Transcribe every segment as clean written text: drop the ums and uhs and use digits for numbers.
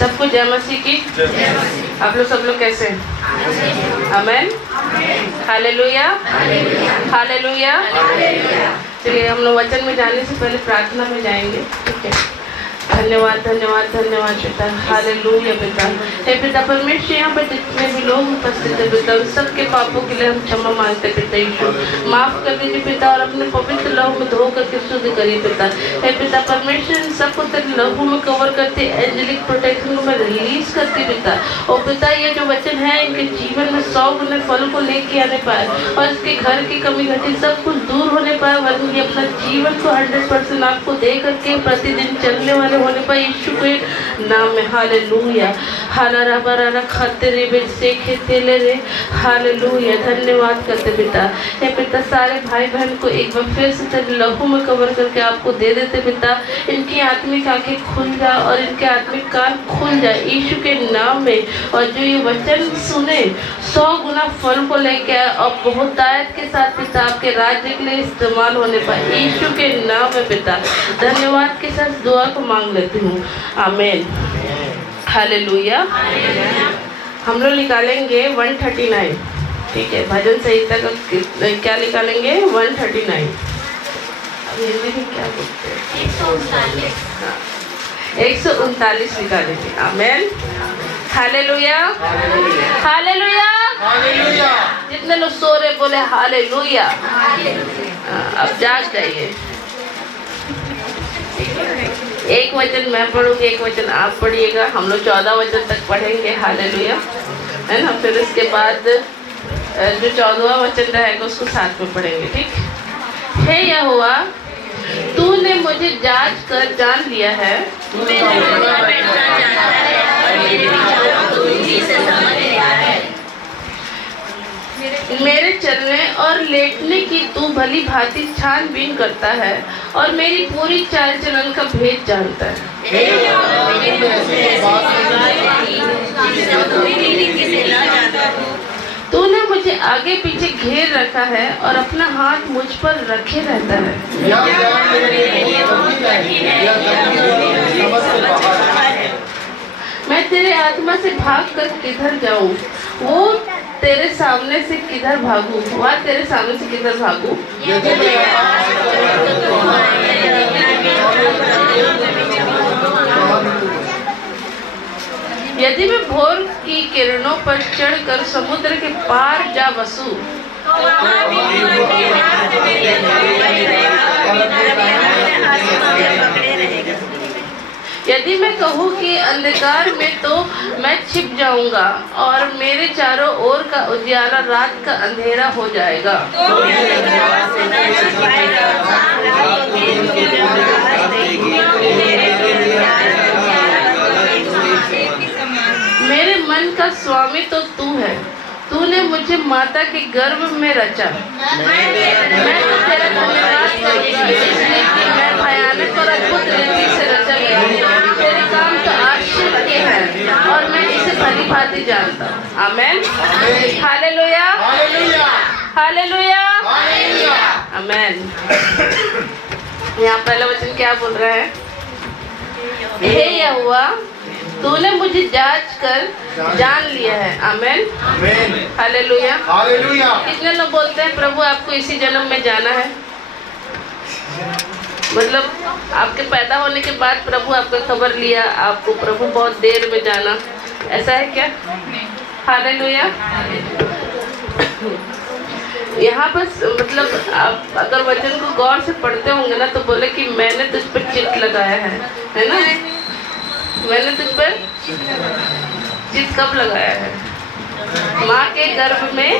सबको जय मसीह की। आप लोग सब लोग कैसे हैं? आमेन, हालेलुया, हालेलुया। चलिए हम लोग वचन में जाने से पहले प्रार्थना में जाएंगे, ठीक है? धन्यवाद धन्यवाद धन्यवाद पिता, हालेलुया पिता। हे पिता परमेश्वर, यहाँ पर जितने भी लोग उपस्थित हैं पिता, उन सबके पापों के लिए हम क्षमा मांगते पिता यीशु, माफ कर दीजिए पिता और अपने पवित्र लहू में धो करके शुद्ध करिए पिता। हे पिता परमेश्वर, इन सबको तेरे लहू में कवर करते, एंजेलिक प्रोटेक्शन में रिलीज करते पिता। और पिता ये जो वचन है इनके जीवन में 100 गुने फल को लेके आने पाए और इसके घर की कमी घटी सब कुछ दूर होने पाए, वरन ये अपना जीवन को 100% आपको दे करके प्रतिदिन चलने वाले होने पर यीशु के नाम में हालेलुया। हालारा बरारा खाते रे बेचे खेते ले रे, हालेलुया। धन्यवाद करते पिता। हे पिता सारे भाई बहन को एक बार फिर से तेरे लहू में कवर करके आपको दे देते पिता। इनकी आत्मिक आंखें खुल जाए और इनके आत्मिक कान खुल जाए यीशु के नाम में, और जो ये वचन सुने 100 गुना फल को लेके आए और बहुतायत के साथ पिता आपके राज्य के लिए इस्तेमाल होने पर यीशु के नाम में पिता धन्यवाद के साथ दुआ को मांग लेती हूँ, आमीन, हालेलुया। हम लोग निकालेंगे 139, ठीक है? भजन संहिता का क्या निकालेंगे? 139। क्या बोलते हैं? 139 निकालेंगे, आमीन, हालेलुया, हालेलुया। जितने लोग सो रहे बोले हालेलुया। अब जाग जाइए। एक वचन मैं पढ़ूंगी, एक वचन आप पढ़िएगा। हम लोग 14 वचन तक पढ़ेंगे, हालेलुया, है ना? फिर उसके बाद जो 14वां वचन रहेगा उसको साथ में पढ़ेंगे, ठीक? हे यहोवा, तूने मुझे जांच कर जान लिया है, मेरे चलने और लेटने की तू भली भांति छानबीन करता है और मेरी पूरी चाल चलन का भेद जानता है। तूने मुझे आगे पीछे घेर रखा है और अपना हाथ मुझ पर रखे रहता है। मैं तेरे आत्मा से भाग कर किधर जाऊं? वो तेरे सामने से किधर भागूं? वह तेरे सामने से किधर भागूं? यदि मैं भोर की किरणों पर चढ़कर समुद्र के पार जा बसूं, यदि मैं कहूँ कि अंधकार में, तो मैं छिप जाऊंगा और मेरे चारों ओर का उजियाला रात का अंधेरा हो जाएगा। मेरे मन का स्वामी तो तू है, तूने मुझे माता के गर्भ में रचा। मैं तो तेरा धन्यवाद करूंगा, इसलिए कि मैं भयानक और अद्भुत रीति से रचा गया हूँ। तेरे काम तो आश्चर्य के हैं और मैं इसे भली भांति जानता हूँ, आमीन, हालेलुया, हालेलुया, आमीन। यहाँ पहला वचन क्या बोल रहा है? हे यहोवा, तूने मुझे जांच कर जान लिया है, आमीन, हालेलुया, हालेलुया। कितने लोग बोलते हैं प्रभु आपको इसी जन्म में जाना है? मतलब आपके पैदा होने के बाद प्रभु आपका खबर लिया, आपको प्रभु बहुत देर में जाना, ऐसा है क्या? हालेलुया। यहाँ पर मतलब आप अगर वचन को गौर से पढ़ते होंगे ना तो बोले कि मैंने तुझ पर चित्त लगाया है ना? मैंने तुझ पर चित्त कब लगाया है? माँ के गर्भ में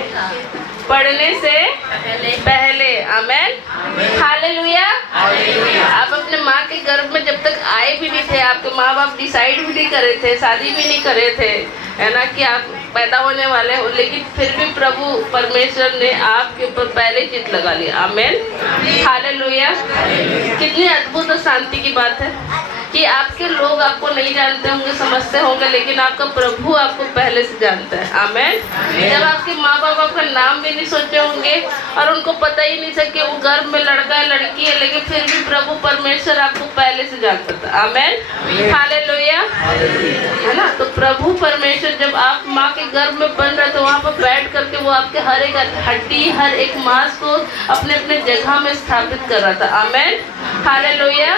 पढ़ने से पहले, आमीन, हालेलुया। आप अपने माँ के गर्भ में जब तक आए भी नहीं थे, आपके माँ बाप डिसाइड भी नहीं करे थे, शादी भी नहीं करे थे, है ना, कि आप पैदा होने वाले हो, लेकिन फिर भी प्रभु परमेश्वर ने आपके ऊपर पहले चित्त लगा लिया, आमीन, हालेलुया। कितनी अद्भुत और शांति की बात है कि आपके लोग आपको नहीं जानते होंगे, समझते होंगे, लेकिन आपका प्रभु आपको पहले से जानता है। आमेन। जब आपके माँ बाप आपका नाम भी नहीं सोचे होंगे और उनको पता ही नहीं था कि वो गर्भ में लड़का है लड़की है, लेकिन फिर भी प्रभु परमेश्वर आपको पहले से जानता था। आमेन। हालेलुया। है ना। तो प्रभु परमेश्वर जब आप माँ के गर्भ में बन रहे थे, वहाँ पर बैठ करके वो आपके हर एक हड्डी, हर एक मांस को अपने अपने जगह में स्थापित कर रहा था। आमेन। हालेलुया।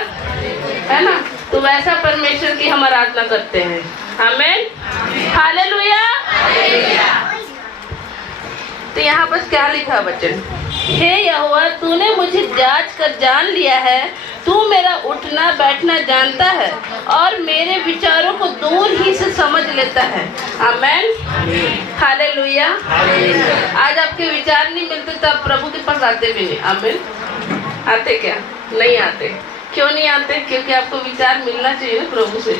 है ना। तो वैसा परमेश्वर की हम आराधना करते हैं। आमेन। हालेलुया। तो यहाँ पर क्या लिखा वचन? हे यहोवा, तूने मुझे जांच कर जान लिया है, तू मेरा उठना बैठना जानता है और मेरे विचारों को दूर ही से समझ लेता है। आमेन। हालेलुया। आज आपके विचार नहीं मिलते तो आप प्रभु के पास आते भी नहीं। आमेन। आते क्या? नहीं आते। क्यों नहीं आते? क्योंकि आपको विचार मिलना चाहिए ना प्रभु से,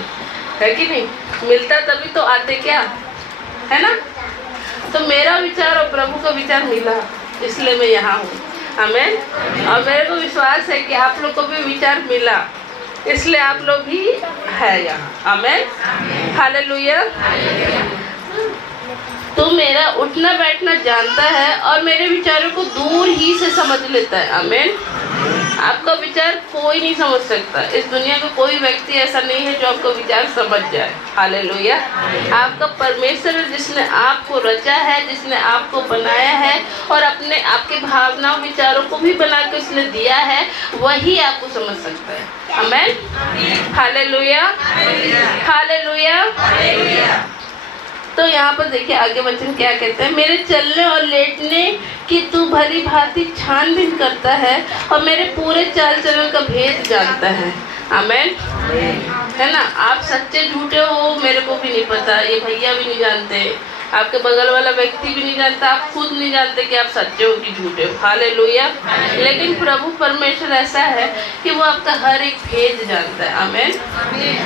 है कि नहीं? मिलता तभी तो आते, क्या है ना। तो मेरा विचार और प्रभु का विचार मिला, इसलिए मैं यहाँ हूँ। आमेन। और मेरे को विश्वास है कि आप लोग को भी विचार मिला, इसलिए आप लोग भी है यहाँ। आमेन। हालेलुया। तो मेरा उठना बैठना जानता है और मेरे विचारों को दूर ही से समझ लेता है। आमेन। आपका विचार कोई नहीं समझ सकता। इस दुनिया का कोई व्यक्ति ऐसा नहीं है जो आपका विचार समझ जाए। हालेलुया। आपका परमेश्वर है जिसने आपको रचा है, जिसने आपको बनाया है और अपने आपके भावनाओं विचारों को भी बना के उसने दिया है, वही आपको समझ सकता है। आमेन। हालेलुया। हालेलुया। तो यहाँ पर देखिए आगे वचन क्या कहते हैं? मेरे चलने और लेटने की तू भली भांति छानबीन करता है और मेरे पूरे चाल चलन का भेद जानता है। आमेन। है ना। आप सच्चे झूठे हो मेरे को भी नहीं पता, ये भैया भी नहीं जानते, आपके बगल वाला व्यक्ति भी नहीं जानता, आप खुद नहीं जानते कि आप सच्चे हो कि झूठे हो। हालेलुया। लेकिन प्रभु परमेश्वर ऐसा है कि वो आपका हर एक भेद जानता है। आमेन।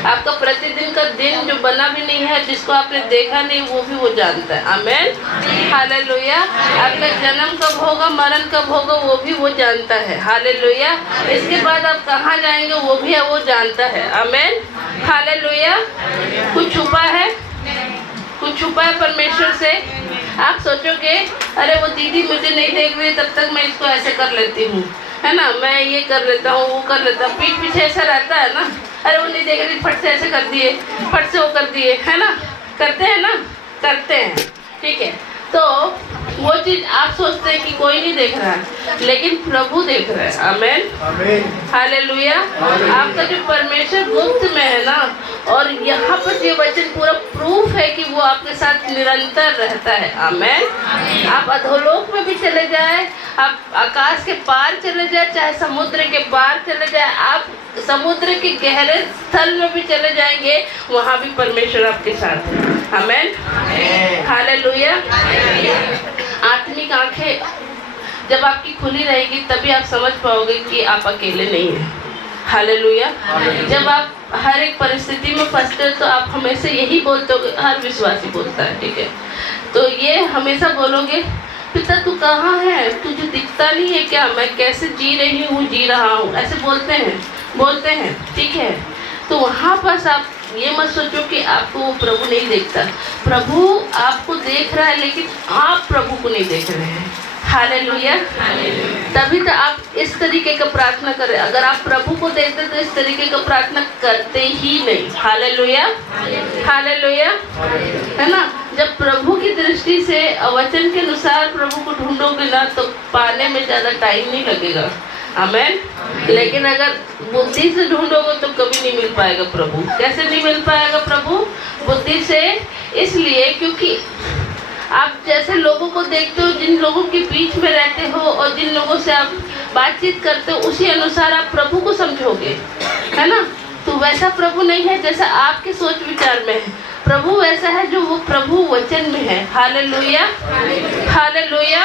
आपका प्रतिदिन का दिन जो बना भी नहीं है, जिसको आपने देखा नहीं, वो भी वो जानता है। आमेन। हालेलुया। आपका जन्म कब होगा, मरण कब होगा, वो भी वो जानता है। हालेलुया। इसके बाद आप कहाँ जाएंगे, वो भी वो जानता है। आमेन। हालेलुया। कुछ छुपा है? कुछ छुपा है परमेश्वर से? आप सोचोगे अरे वो दीदी मुझे नहीं देख रही, तब तक मैं इसको ऐसे कर लेती हूँ, है ना, मैं ये कर लेता हूँ, वो कर लेता हूँ। पीठ पीछे ऐसा रहता है ना, अरे वो नहीं देख रही, फट से ऐसे कर दिए, फट से वो कर दिए, है ना, करते हैं ना, करते हैं। ठीक है। तो वो चीज आप सोचते हैं कि कोई नहीं देख रहा है, लेकिन प्रभु देख रहा है। आमेन। हालेलुया। आपका जो परमेश्वर गुप्त में है ना, और यहाँ पर ये वचन पूरा प्रूफ है कि वो आपके साथ निरंतर रहता है। आमेन। आप अधोलोक में भी चले जाए, आप आकाश के पार चले जाए, चाहे समुद्र के पार चले जाए, आप समुद्र के गहरे स्थल में भी चले जाएंगे, वहाँ भी परमेश्वर आपके साथ है। आमेन। हालेलुया। आत्मिक आंखें जब आपकी खुली रहेगी तभी आप समझ पाओगे कि आप अकेले नहीं हैं। हालेलुया। जब आप हर एक परिस्थिति में फंसते हो तो आप हमेशा यही बोलते हो, हर विश्वासी बोलता है, ठीक है, तो ये हमेशा बोलोगे, पिता तू कहाँ है, तुझे दिखता नहीं है क्या, मैं कैसे जी रही हूँ, जी रहा हूँ, ऐसे बोलते हैं, ठीक है। तो वहाँ पर आप ये मत सोचो कि आपको वो प्रभु नहीं देखता, प्रभु आपको देख रहा है, लेकिन आप प्रभु को नहीं देख रहे हैं। हालेलुया। तभी तो आप इस तरीके का प्रार्थना करें। अगर आप प्रभु को देखते तो इस तरीके का प्रार्थना करते ही नहीं। हालेलुया। हालेलुया। है ना। जब प्रभु की दृष्टि से वचन के अनुसार प्रभु को ढूंढोगे ना, तो पाने में ज़्यादा टाइम नहीं लगेगा। आमेन। लेकिन अगर बुद्धि से ढूंढोगे तो कभी नहीं मिल पाएगा प्रभु। कैसे नहीं मिल पाएगा प्रभु? बुद्धि से। इसलिए क्योंकि आप जैसे लोगों को देखते हो, जिन लोगों के बीच में रहते हो और जिन लोगों से आप बातचीत करते हो, उसी अनुसार आप प्रभु को समझोगे, है ना। तो वैसा प्रभु नहीं है जैसा आपके सोच विचार में है। प्रभु वैसा है जो वो प्रभु वचन में है। हालेलुया। हालेलुया।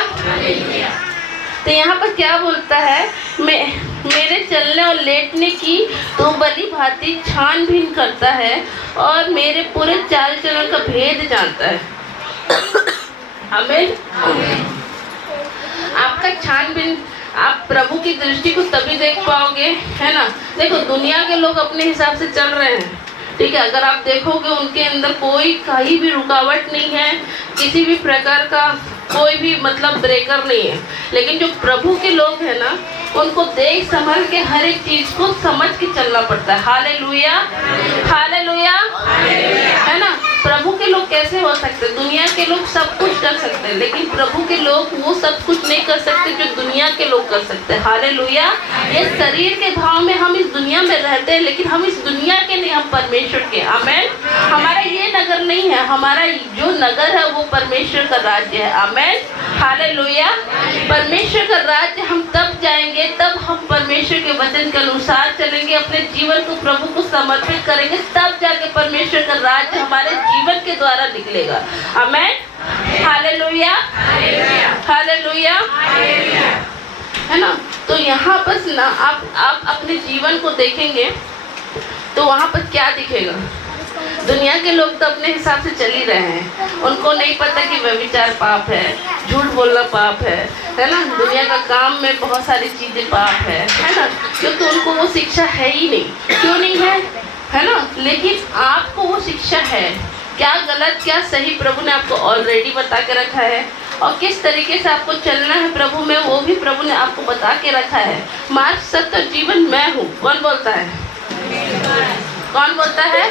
तो यहाँ पर क्या बोलता है? मेरे चलने और लेटने की तो भली भांति छानबीन करता है और मेरे पूरे चाल चलन का भेद जानता है। आमीन। आपका छानबीन आप प्रभु की दृष्टि को तभी देख पाओगे, है ना। देखो दुनिया के लोग अपने हिसाब से चल रहे हैं, ठीक है। अगर आप देखोगे उनके अंदर कोई कहीं भी रुकावट नहीं है, किसी भी प्रकार का कोई भी मतलब ब्रेकर नहीं है। लेकिन जो प्रभु के लोग हैं ना, उनको देख संभल के हर एक चीज को समझ के चलना पड़ता है। हालेलुया, हालेलुया, है ना। प्रभु के लोग कैसे हो सकते? दुनिया के लोग सब कुछ कर सकते हैं, लेकिन प्रभु के लोग वो सब कुछ नहीं कर सकते जो दुनिया के लोग कर सकते हैं। हालेलुया। ये शरीर के भाव में हम इस दुनिया में रहते हैं, लेकिन हम इस दुनिया के नहीं, हम परमेश्वर के। आमेन। हमारा ये नगर नहीं है, हमारा जो नगर है वो परमेश्वर का राज्य है। आमेन, हालेलुया। परमेश्वर का राज्य हम तब जाएंगे, तब हम परमेश्वर के वचन के अनुसार चलेंगे, अपने जीवन को प्रभु को समर्पित करेंगे, तब जाके परमेश्वर का राज्य हमारे जीवन के द्वारा निकलेगा। आमेन, हालेलुया, हालेलुया, है ना। तो यहाँ पर ना आप अपने जीवन को देखेंगे तो वहाँ पर क्या दिखेगा? दुनिया के लोग तो अपने हिसाब से चल ही रहे हैं, उनको नहीं पता कि व्यभिचार पाप है, झूठ बोलना पाप है ना। दुनिया का काम में बहुत सारी चीजें पाप है ना, क्योंकि उनको वो शिक्षा है ही नहीं। क्यों नहीं है ना। लेकिन आपको वो शिक्षा है, क्या गलत क्या सही प्रभु ने आपको ऑलरेडी बता के रखा है, और किस तरीके से आपको चलना है प्रभु में वो भी प्रभु ने आपको बता के रखा है। मार्ग सत्य जीवन मैं हूँ। कौन बोलता है? कौन बोलता है?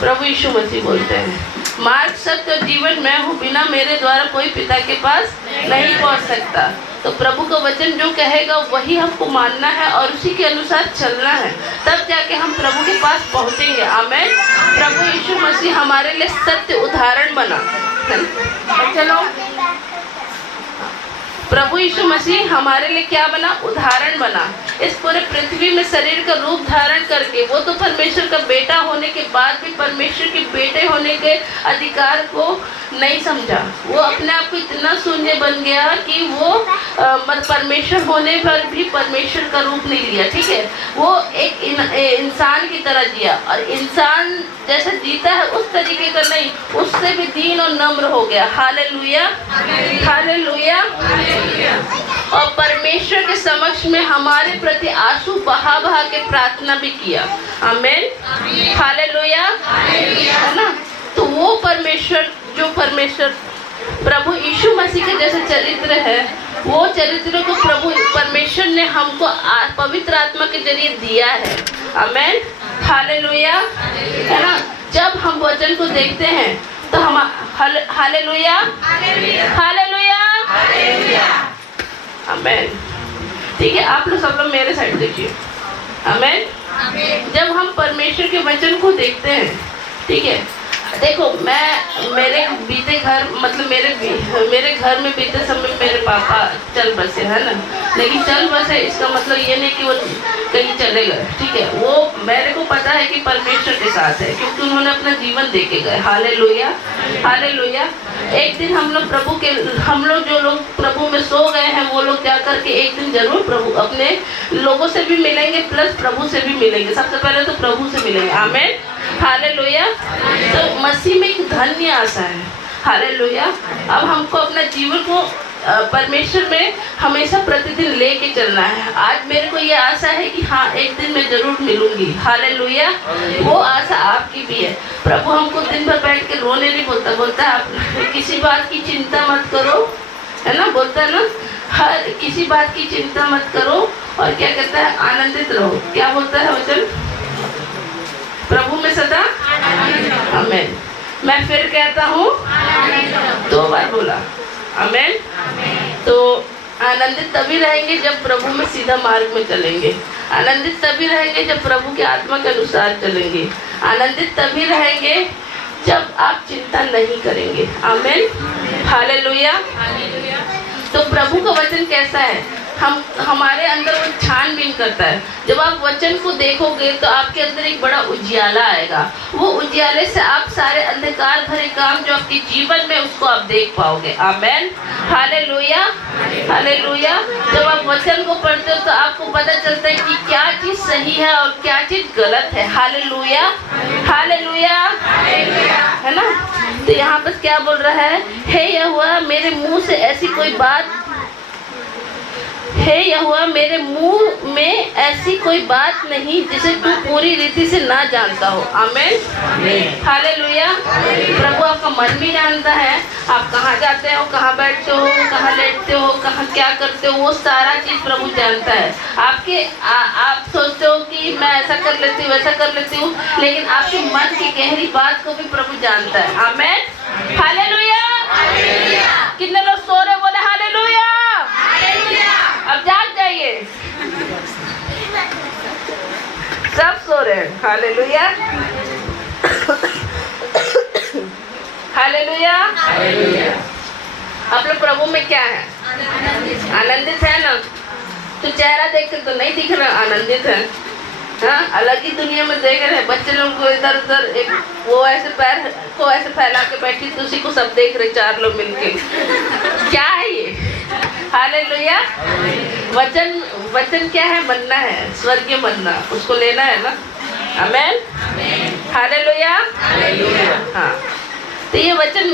प्रभु यीशु मसीह बोलते हैं। मार्ग सत्य जीवन मैं हूँ, बिना मेरे द्वारा कोई पिता के पास नहीं पहुँच सकता। तो प्रभु का वचन जो कहेगा वही हमको मानना है और उसी के अनुसार चलना है, तब जाके हम प्रभु के पास पहुँचेंगे। आमेन। प्रभु यीशु मसीह हमारे लिए सत्य उदाहरण बना। चलो, प्रभु यीशु मसीह हमारे लिए क्या बना? उदाहरण बना। इस पूरे पृथ्वी में शरीर का रूप धारण करके, वो तो परमेश्वर का बेटा होने के बाद भी परमेश्वर के बेटे होने के अधिकार को नहीं समझा। वो अपने आप को इतना शून्य बन गया कि वो परमेश्वर होने पर भी परमेश्वर का रूप नहीं लिया, ठीक है। वो एक इंसान की तरह जिया, और इंसान जैसा जीता है उस तरीके का नहीं, उससे भी दीन और नम्र हो गया। Hallelujah, hallelujah. और परमेश्वर के समक्ष में हमारे प्रति आंसू बहा बहा के प्रार्थना भी किया। आमेन, हालेलुया, है ना। तो वो परमेश्वर, जो परमेश्वर प्रभु यीशु मसीह के जैसे चरित्र है, वो चरित्र को प्रभु परमेश्वर ने हमको पवित्र आत्मा के जरिए दिया है। आमेन, हालेलुया, है ना। जब हम वचन को देखते हैं तो हम हालेलुया, हालेलुया, आमेन। ठीक है, आप लोग सब लोग मेरे साइड देखिए। आमेन। जब हम परमेश्वर के वचन को देखते हैं, ठीक है, देखो मेरे बीते घर मतलब मेरे घर में बीते समय मेरे पापा चल बसे, है ना। लेकिन चल बसे इसका मतलब ये नहीं कि वो कहीं चले गए, ठीक है। वो मेरे को पता है कि परमेश्वर के साथ है, क्योंकि उन्होंने अपना जीवन दे के गए। Hallelujah, hallelujah. एक दिन हम लोग जो लोग प्रभु में सो गए हैं, वो लोग जा करके एक दिन जरूर प्रभु अपने लोगों से भी मिलेंगे, प्लस प्रभु से भी मिलेंगे। सबसे पहले तो प्रभु से मिलेंगे। आमेन, हालेलुया। तो मसीह में एक धन्य आशा है। हालेलुया। अब हमको अपना जीवन को परमेश्वर में हमेशा प्रतिदिन लेके चलना है। आज मेरे को ये आशा है कि हाँ, एक दिन मैं जरूर मिलूंगी। हालेलुया। वो आशा आपकी भी है। प्रभु हमको दिन भर बैठ के रोने नहीं बोलता आप किसी बात की चिंता मत करो, है ना, बोलता है ना, हर किसी बात की चिंता मत करो, और क्या कहता है, आनंदित रहो। क्या बोलता है वचन? प्रभु में सदा आमेन। मैं फिर कहता हूँ, 2 बार बोला। आमेन। तो आनंदित तभी रहेंगे जब प्रभु में सीधा मार्ग में चलेंगे। आनंदित तभी रहेंगे जब प्रभु के आत्मा के अनुसार चलेंगे। आनंदित तभी रहेंगे जब आप चिंता नहीं करेंगे। आमेन, हालेलुया। तो प्रभु का वचन कैसा है? हमारे अंदर वो छानबीन करता है। जब आप वचन को देखोगे तो आपके अंदर एक बड़ा उजियाला आएगा। वो उजियाले से आप सारे अंधकार भरे काम जो आपके जीवन में, उसको आप देख पाओगे। आमेन, हालेलुया, हालेलुया। जब आप वचन को पढ़ते हो तो आपको पता चलता है कि क्या चीज सही है और क्या चीज गलत है। हालेलुया, हालेलुया, है ना। तो यहाँ पर क्या बोल रहा है? हे यहोवा, मेरे मुंह से ऐसी कोई बात हे यहोवा, मेरे मुंह में ऐसी कोई बात नहीं जिसे तू पूरी रीति से ना जानता हो। आमीन, हालेलुया। प्रभु आपका मन भी जानता है, आप कहाँ जाते हो, कहाँ बैठते हो, कहाँ लेटते हो, कहाँ क्या करते हो, वो सारा चीज़ प्रभु जानता है। आप सोचते हो कि मैं ऐसा कर लेती हूँ, वैसा कर लेती हूँ, लेकिन आपके मन की गहरी बात को भी प्रभु जानता है। आमीन, हालेलुया। कितने लोग सो रहे, बोले हालेलुया। अब जाग जाइए, सब सो रहे हैं। Hallelujah, hallelujah. आप लोग प्रभु में क्या है? आनंदित है ना? तो चेहरा देख कर तो नहीं दिख रहा आनंदित है, हाँ, अलग ही दुनिया में देख रहे हैं। बच्चे लोग को इधर उधर, एक वो ऐसे पैर को ऐसे फैला के बैठी, तो उसी को सब देख रहे, 4 लोग मिलके। क्या है ये? हालेलुया। वचन क्या है? मन्ना है, स्वर्गीय मन्ना, उसको लेना है ना। आमीन, हालेलुया। हाँ, तो ये वचन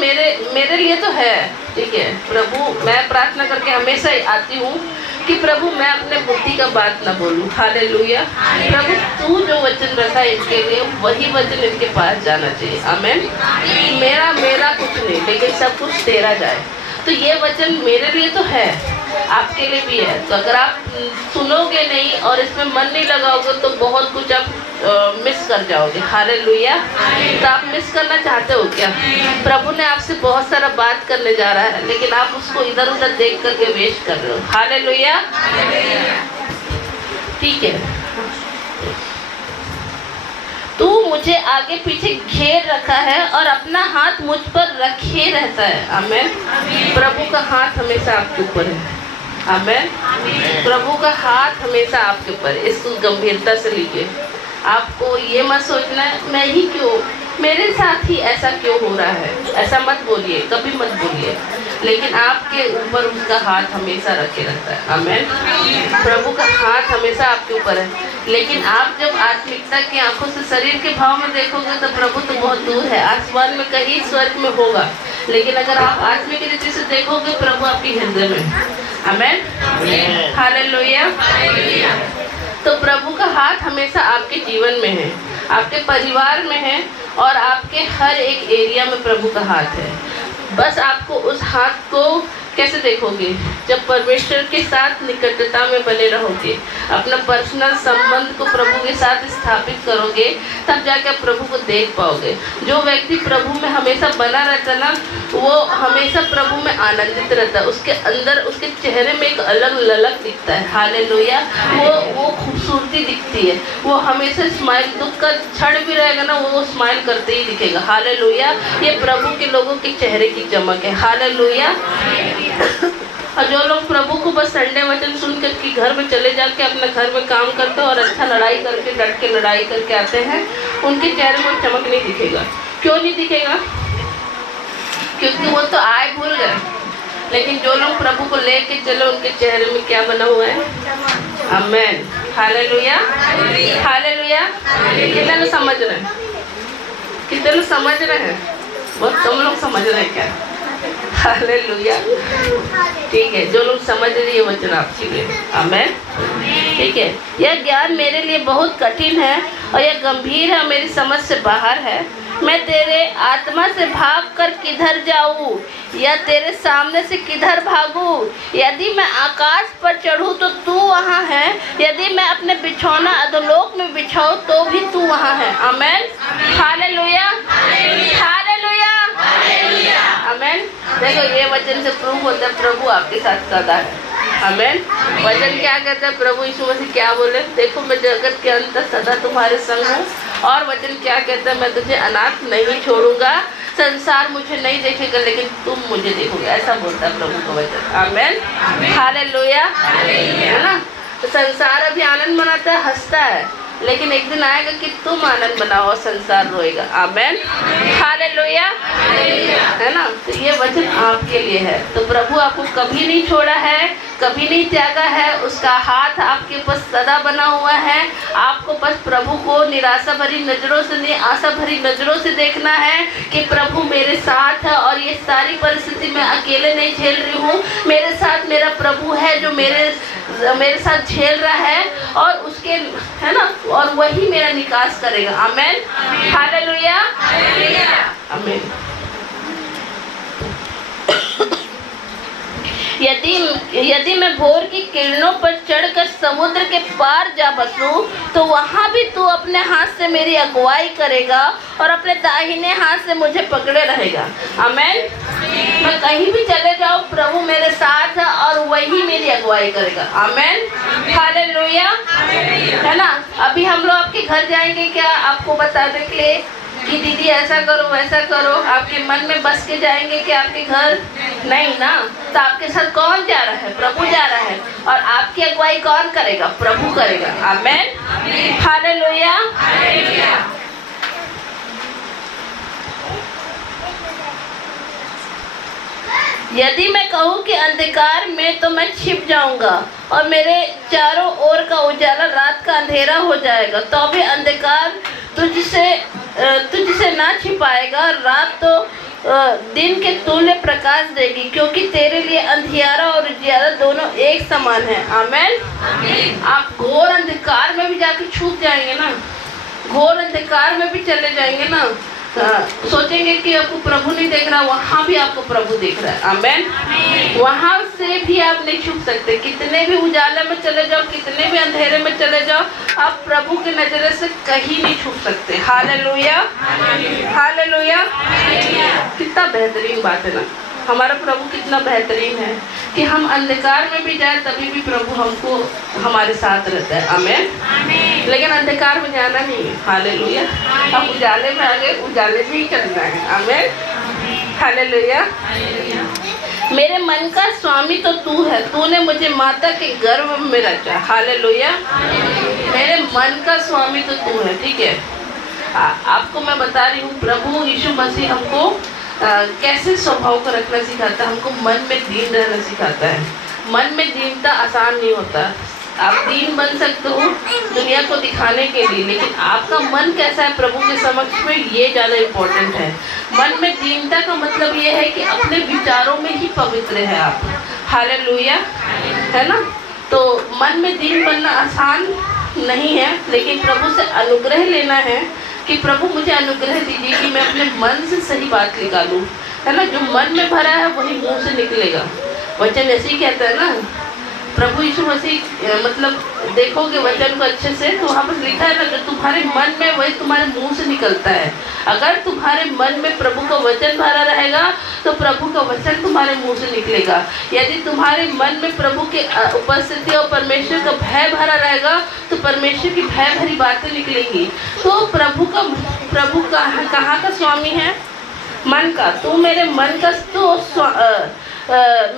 मेरे लिए तो है, ठीक है। प्रभु, मैं प्रार्थना करके हमेशा आती हूँ कि प्रभु मैं अपने बुद्धि का बात ना बोलूँ। हालेलुया। प्रभु तू जो वचन रखा है इनके लिए, वही वचन इनके पास जाना चाहिए। आमीन। मेरा कुछ नहीं, लेकिन सब कुछ तेरा जाए। तो ये वचन मेरे लिए तो है, आपके लिए भी है। तो अगर आप सुनोगे नहीं और इसमें मन नहीं लगाओगे तो बहुत कुछ आप मिस कर जाओगे। हालेलुया। तो आप मिस करना चाहते हो क्या? प्रभु ने आपसे बहुत सारा बात करने जा रहा है, लेकिन आप उसको इधर उधर देख करके वेस्ट कर रहे हो। हालेलुया, ठीक है। तू मुझे आगे पीछे घेर रखा है और अपना हाथ मुझ पर रखे रहता है। आमीन। प्रभु का हाथ हमेशा आपके ऊपर है। आमीन। प्रभु का हाथ हमेशा आपके ऊपर है। इसको गंभीरता से लीजिए। आपको ये मत सोचना है मैं ही क्यों, मेरे साथ ही ऐसा क्यों हो रहा है, ऐसा मत बोलिए, कभी मत बोलिए। लेकिन आपके ऊपर उसका हाथ हमेशा रखे रहता है। आमीन। प्रभु का हाथ हमेशा आपके ऊपर है। लेकिन आप जब आत्मिकता की आंखों से शरीर के भाव में देखोगे तो प्रभु तो बहुत दूर है, आसमान में कहीं स्वर्ग में होगा। लेकिन अगर आप आत्मिक रीति से देखोगे, प्रभु आपके हृदय में। आमीन, हालेलुया। तो प्रभु का हाथ हमेशा आपके जीवन में है, आपके परिवार में है, और आपके हर एक एरिया में प्रभु का हाथ है। बस आपको उस हाथ को कैसे देखोगे? जब परमेश्वर के साथ निकटता में बने रहोगे, अपना पर्सनल संबंध को प्रभु के साथ स्थापित करोगे, तब जाकर प्रभु को देख पाओगे। जो व्यक्ति प्रभु में हमेशा बना रहता है ना, वो हमेशा प्रभु में आनंदित रहता है। उसके अंदर, उसके चेहरे में एक अलग ललक दिखता है। हालेलुया। वो खूबसूरती दिखती है। वो हमेशा स्माइल, दुख का क्षण भी रहेगा ना, वो स्माइल करते ही दिखेगा। हालेलुया। ये प्रभु के लोगों के चेहरे की चमक है। हालेलुया। और जो लोग प्रभु को बस संडे वचन सुन कर के घर में चले जाके अपने घर में काम करते हैं और अच्छा लड़ाई करके, डट के लड़ाई करके आते हैं, उनके चेहरे में चमक नहीं दिखेगा। क्यों नहीं दिखेगा? क्योंकि वो तो आए भूल गए। लेकिन जो लोग प्रभु को लेके चले, उनके चेहरे में क्या बना हुआ है? आमीन, हालेलुया, हालेलुया। कितने लोग समझ रहे हैं? कितने लोग समझ रहे हैं? बहुत कम लोग समझ रहे हैं क्या? हालेलुया। ठीक है, जो लोग समझ रहे हैं वचन आपके लिए। आमीन, ठीक है। यह ज्ञान मेरे लिए बहुत कठिन है और यह गंभीर है, मेरी समझ से बाहर है। मैं तेरे आत्मा से भाग कर किधर जाऊँ या तेरे सामने से किधर भागूँ? यदि मैं आकाश पर चढ़ूँ तो तू वहाँ है, यदि मैं अपने बिछौना अधोलोक में बिछाऊँ तो भी तू वहाँ है। आमीन, हालेलुया, हालेलुया, आमीन। देखो, ये वचन से प्रूव होता है प्रभु आपके साथ सदा है। आमीन। वचन क्या कहता है? प्रभु यीशु मसीह क्या बोले? देखो, मैं जगत के अंत तक सदा तुम्हारे संग हूँ। और वचन क्या कहता है? मैं तुझे अनाथ नहीं छोड़ूंगा। संसार मुझे नहीं देखेगा, लेकिन तुम मुझे देखोगे। ऐसा बोलता है प्रभु का वचन। आमीन, हालेलुया, है ना? तो संसार अभी आनंद मनाता है, हंसता है, लेकिन एक दिन आएगा कि तुम आनंद मनाओ और संसार रोएगा। आमीन, हालेलुया, है ना? तो ये वचन आपके लिए है। तो प्रभु आपको कभी नहीं छोड़ा है, कभी नहीं त्यागा है। उसका हाथ आपके ऊपर सदा बना हुआ है। आपको बस प्रभु को निराशा भरी नज़रों से नहीं, आशा भरी नज़रों से देखना है कि प्रभु मेरे साथ है और ये सारी परिस्थिति मैं अकेले नहीं झेल रही हूँ। मेरे साथ मेरा प्रभु है जो मेरे मेरे साथ झेल रहा है और उसके, है ना, और वही मेरा निकास करेगा। आमेन, हालेलुया, आमेन। यदि मैं भोर की किरणों पर चढ़कर समुद्र के पार जा बसूं, तो वहां भी तू अपने हाथ से मेरी अगुवाई करेगा और अपने दाहिने हाथ से मुझे पकड़े रहेगा। आमेन। मैं कहीं भी चले जाऊं, प्रभु मेरे साथ है और वही मेरी अगुवाई करेगा। आमेन, हालेलुया, है ना। अभी हम लोग आपके घर जाएंगे क्या आपको बताने के लिए कि दीदी ऐसा करो वैसा करो, आपके मन में बस के जाएंगे कि आपके घर? नहीं ना। तो आपके साथ कौन जा रहा है? प्रभु जा रहा है। और आपकी अगुवाई कौन करेगा? प्रभु करेगा। आमेन, हालेलुया। यदि मैं कहूँ कि अंधकार में, तो मैं छिप जाऊंगा और मेरे चारों ओर का उजाला रात का अंधेरा हो जाएगा। तो भी अंधकार तुझसे ना छिपाएगा, रात तो दिन के तुल्य प्रकाश देगी, क्योंकि तेरे लिए अंधियारा और उजियारा दोनों एक समान है। आमेन। आप घोर अंधकार में भी जाके छुप जाएंगे ना, घोर अंधकार में भी चले जाएंगे ना, सोचेंगे कि आपको प्रभु नहीं देख रहा, वहाँ भी आपको प्रभु देख रहा है। आमेन। वहाँ से भी आप नहीं छुप सकते। कितने भी उजाले में चले जाओ, कितने भी अंधेरे में चले जाओ, आप प्रभु के नजर से कहीं नहीं छुप सकते। Hallelujah, hallelujah. कितना बेहतरीन बात है ना, हमारा प्रभु कितना बेहतरीन है कि हम अंधकार में भी जाए तभी भी प्रभु हमको हमारे साथ रहता है। आमेन। लेकिन अंधकार में जाना नहीं है। हालेलुया। अब उजाले में आ गए, उजाले में ही चलना है। आमेन, हालेलुया। मेरे मन का स्वामी तो तू है, तूने मुझे माता के गर्भ में रचा। हालेलुया। मेरे मन का स्वामी तो तू है। ठीक है, आपको मैं बता रही हूँ, प्रभु यीशु मसीह हमको कैसे स्वभाव को रखना सिखाता है, हमको मन में दीन रहना सिखाता है। मन में दीनता आसान नहीं होता। आप दीन बन सकते हो दुनिया को दिखाने के लिए, लेकिन आपका मन कैसा है प्रभु के समक्ष में, ये ज़्यादा इम्पोर्टेंट है। मन में दीनता का मतलब ये है कि अपने विचारों में ही पवित्र है आप। हालेलुया, है ना। तो मन में दीन बनना आसान नहीं है, लेकिन प्रभु से अनुग्रह लेना है कि प्रभु मुझे अनुग्रह दीजिए कि मैं अपने मन से सही बात निकालूं, है ना। जो मन में भरा है वही मुंह से निकलेगा। वचन ऐसे ही कहता है ना, प्रभु यीशु मसीह मतलब देखोगे वचन को अच्छे से तो वहाँ पर लिखा है ना, जो तुम्हारे मन में वही तुम्हारे मुंह से निकलता है। अगर तुम्हारे मन में प्रभु का वचन भरा रहेगा तो प्रभु का वचन तुम्हारे मुंह से निकलेगा। यदि तुम्हारे मन में प्रभु के उपस्थिति और परमेश्वर का भय भरा रहेगा तो परमेश्वर की भय भरी बातें निकलेंगी। तो प्रभु कहाँ का स्वामी है? मन का। तू मेरे मन का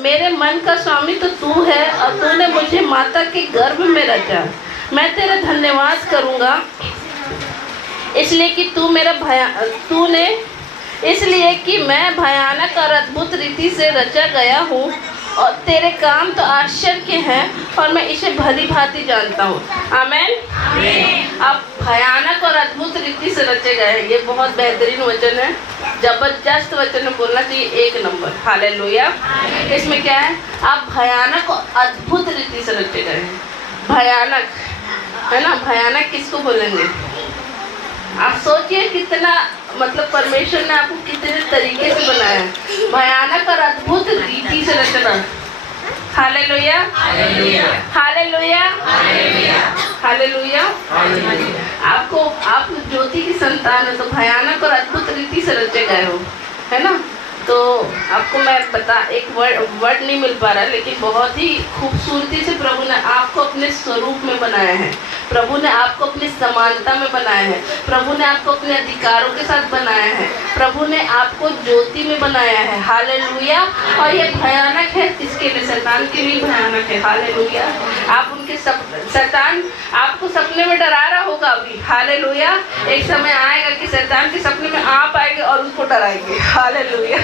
मेरे मन का स्वामी तो तू है और तूने मुझे माता के गर्भ में रचा। मैं तेरा धन्यवाद करूँगा इसलिए कि मैं भयानक और अद्भुत रीति से रचा गया हूँ और तेरे काम तो आश्चर्य हैं और मैं इसे भली भांति जानता हूँ। आमेन। आप भयानक और अद्भुत रीति से रचे गए हैं। ये बहुत बेहतरीन वचन है, जबरदस्त वचन है, बोलना चाहिए एक नंबर। हालेलुया। इसमें क्या है? आप भयानक और अद्भुत रीति से रचे गए हैं। भयानक, है ना। भयानक किसको बोलेंगे? आप सोचिए कितना, मतलब परमेश्वर ने आपको कितने तरीके से बनाया है। भयानक और अद्भुत रीति से रचना। Hallelujah, hallelujah, hallelujah. आप ज्योति की संतान है तो भयानक और अद्भुत रीति से रचे गए हो, है ना। तो आपको मैं एक वर्ड नहीं मिल पा रहा, लेकिन बहुत ही खूबसूरती से प्रभु ने आपको अपने स्वरूप में बनाया है। प्रभु ने आपको अपनी समानता में बनाया है। प्रभु ने आपको अपने अधिकारों के साथ बनाया है। प्रभु ने आपको ज्योति में बनाया है। हालेलुया। और ये भयानक है किसके लिए? शैतान के लिए भयानक है। हालेलुया। आप उनके शैतान आपको सपने में डरा रहा होगा अभी। हालेलुया। एक समय आएगा कि शैतान के सपने में आप आएंगे और उसको डराएंगे। हालेलुया।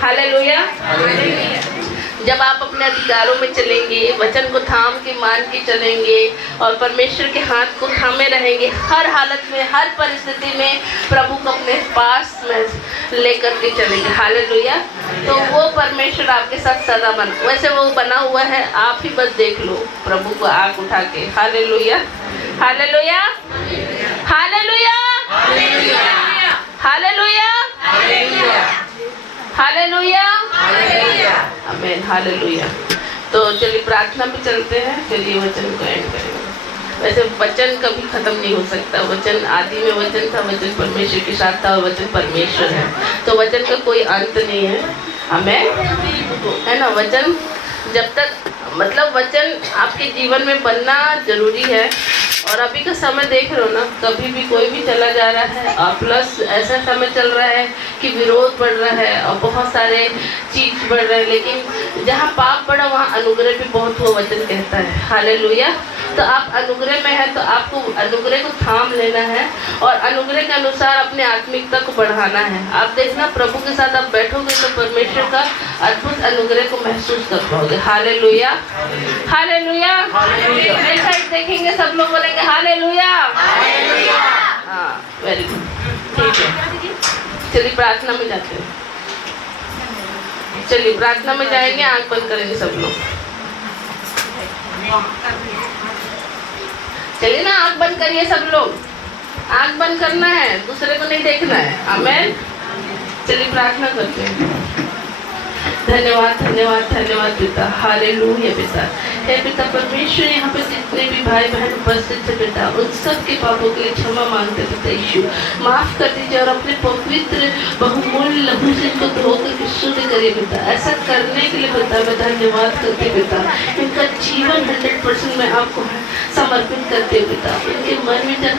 हालेलुया। जब आप अपने अधिकारों में चलेंगे, वचन को थाम के मान के चलेंगे और परमेश्वर के हाथ को थामे रहेंगे, हर हालत में, हर परिस्थिति में प्रभु को अपने पास में लेकर के चलेंगे। हालेलुया। तो वो परमेश्वर आपके साथ सदा बन, वैसे वो बना हुआ है, आप ही बस देख लो प्रभु को आँख उठा के। Hallelujah, hallelujah, hallelujah, hallelujah, hallelujah, आमीन, हालेलुया। तो चलिए प्रार्थना पे चलते हैं। चलिए वचन को एंड करेंगे। वैसे वचन कभी खत्म नहीं हो सकता। वचन आदि में वचन था, वचन परमेश्वर के साथ था और वचन परमेश्वर है, तो वचन का कोई अंत नहीं है। आमीन, है ना। वचन जब तक, मतलब वचन आपके जीवन में बनना जरूरी है। और अभी का समय देख रहे हो ना, कभी भी कोई भी चला जा रहा है और प्लस ऐसा समय चल रहा है कि विरोध बढ़ रहा है और बहुत सारे चीज बढ़ रहे हैं, लेकिन जहाँ पाप बढ़ा वहाँ अनुग्रह भी बहुत हुआ, वचन कहता है। हालेलुया। तो आप अनुग्रह में हैं तो आपको अनुग्रह को थाम लेना है और अनुग्रह के अनुसार अपने आत्मिकता को बढ़ाना है। आप देखना प्रभु के साथ आप बैठोगे तो परमेश्वर का अद्भुत अनुग्रह को महसूस कर पाओगे। Hallelujah, hallelujah. मेरी साइड देखेंगे, सब लोग बोलेंगे हालेलुया। हाँ, वेरी गुड, ठीक है। चलिए प्रार्थना में जाते हैं। चलिए प्रार्थना में जाएंगे, आंख बंद करेंगे सब लोग। चलिए ना, आंख बंद करिए सब लोग। आंख बंद करना है, दूसरे को नहीं देखना है। आमीन। चलिए प्रार्थना करते हैं। धन्यवाद, धन्यवाद, धन्यवाद पिता। हालेलुया पिता। हे पिता परमेश्वर, यहाँ पे जितने भी भाई बहन उपस्थित थे पिता, उन सब के पापों के लिए क्षमा मांगते पिता यीशु, माफ कर दीजिए और अपने पवित्र बहुमूल्य लहू से इनको धोकर के शुद्ध करिए पिता। ऐसा करने के लिए पिता मैं धन्यवाद करती पिता। इनका जीवन 100% में आपको समर्पित करते पिता। इनके मन में जब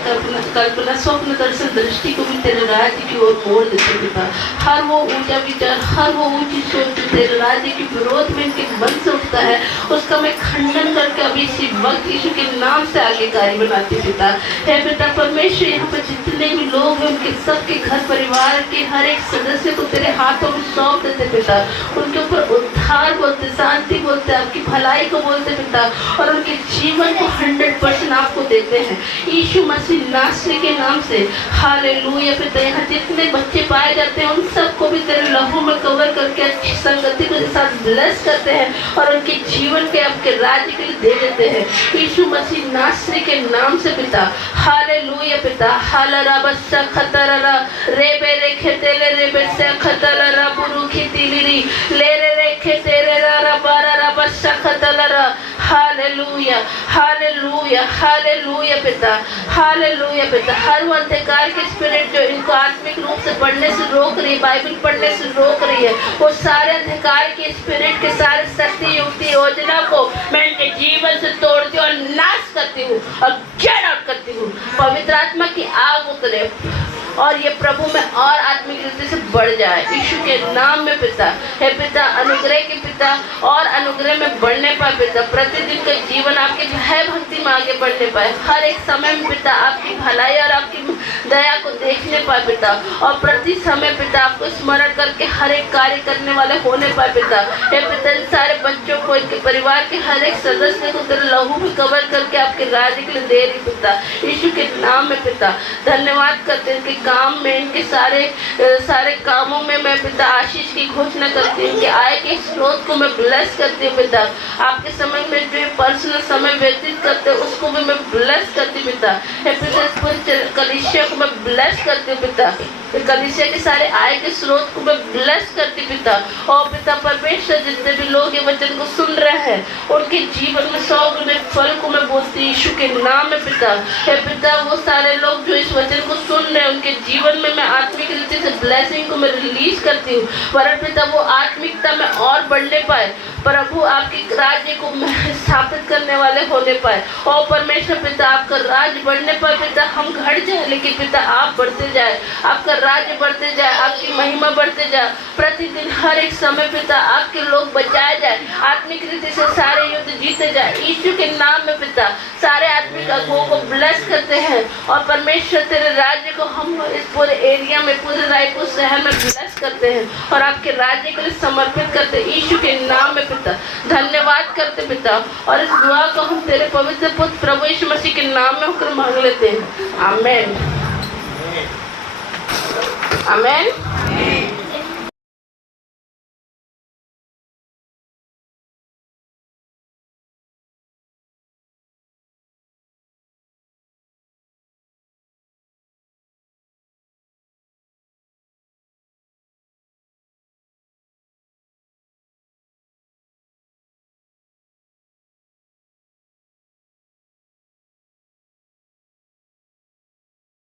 कल्पना स्वप्न दर्शन दृष्टि को भी तेरे राज्य की ओर मोड़ देते पिता। हर वो ऊंचा विचार, हर वो ऊंची सोच जो तेरे राज्य के विरोध में इनके मन से उठता है, उसका मैं खंडन करके अभी इसी वक्त यीशु के नाम से आज्ञाकारी बनाती पिता। हे पिता परमेश्वर, यहाँ पर जितने भी लोग हैं उनके सबके घर परिवार के हर एक सदस्य को तेरे हाथों में सौंप देते पिता। उनके ऊपर उद्धार बोलते, शांति बोलते, आपकी भलाई को बोलते पिता, और उनके जीवन को 100% आपको देते हैं यीशु मसीह नासरी के नाम से। हालेलुया पिता। यहाँ जितने बच्चे पाए जाते हैं उन सबको भी तेरे लहू में कवर करके अच्छी संगति के साथ ब्लेस करते हैं और उनके जीवन के आपके राज्य के लिए दे देते हैं यीशु मसीह नासरी के नाम से पिता। हालेलुया पिता। हालरा बस्सा खतररा रेबे रे खेतेले रेबे से खतररा बुरु खितिलिरी ले रे खेतेरे रा बारा रा बस्सा खतररा। हालेलुया, हालेलुया, हालेलुया पिता। हालेलुया पिता। हर वो अंधकार के स्पिरिट जो इनको आत्मिक रूप से पढ़ने से रोक रही है, बाइबल पढ़ने से रोक रही है, वो सारे अंधकार के स्पिरिट के सारे शक्ति युक्ति योजना को मैं इनके जीवन से तोड़ती हूँ और नाश करती हूँ और गेट आउट करती हूँ। पवित्र आत्मा की आग उतरे और ये प्रभु में और आत्मिक रीति से बढ़ जाए यीशु के नाम में पिता। हे पिता अनुग्रह के पिता और अनुग्रह में बढ़ने पाए पिता। प्रतिदिन का जीवन आपके भय भक्ति में आगे बढ़ने पाए, हर एक समय में पिता आपकी भलाई और आपकी दया को देखने पाए पिता, और प्रति समय पिता आपको स्मरण करके हर एक कार्य करने वाले होने पाए पिता। हे पिता इन सारे बच्चों को, इनके परिवार के हर एक सदस्य को तेरे लहू में कवर करके आपके राज्य के लिए दे रही पिता यीशु के नाम में पिता। धन्यवाद करते हैं काम में, इनके सारे कामों में मैं पिता आशीष की घोषणा करती हूँ कि आय के स्रोत को मैं ब्लेस करती हूँ पिता। आपके समय में जो पर्सनल समय व्यतीत करते हैं उसको भी मैं ब्लेस करती हूँ पिता। हे पिता पूरी कलीसिया को मैं ब्लेस करती हूँ पिता। कलीसिया के सारे आय के स्रोत को मैं ब्लेस करती पिता। और पिता परमेश्वर जितने भी लोग ये वचन को सुन रहे हैं उनके जीवन में 100 गुने फल को मैं बोलती यीशु के नाम में पिता। हे पिता वो सारे लोग जो इस वचन को सुन रहे हैं उनके जीवन में मैं आत्मिक रीति से ब्लेसिंग को मैं रिलीज करती हूँ। वरन पिता वो आत्मिकता में और बढ़ने पाए, प्रभु आपके राज्य को स्थापित करने वाले होने पाए। और परमेश्वर पिता आपका राज्य बढ़ने पर पिता हम घट जाए, लेकिन पिता आप बढ़ते जाए, आपका राज्य बढ़ते जाए, आपकी महिमा बढ़ते जाए। प्रतिदिन हर एक समय पिता आपके लोग बचाए जाए, आत्मिक रीति से सारे युद्ध जीते जाए यीशु के नाम में पिता। सारे आत्मिक अगुओं को ब्लेस करते हैं और परमेश्वर तेरे राज्य को हम इस पूरे एरिया में, पूरे को शहर में ब्लेस करते हैं और आपके राज्य के लिए समर्पित करते हैं यीशु के नाम में पिता। धन्यवाद करते पिता, और इस दुआ को हम तेरे पवित्र पुत्र प्रभु यीशु मसीह के नाम में होकर मांग लेते हैं। आमेन आमेन।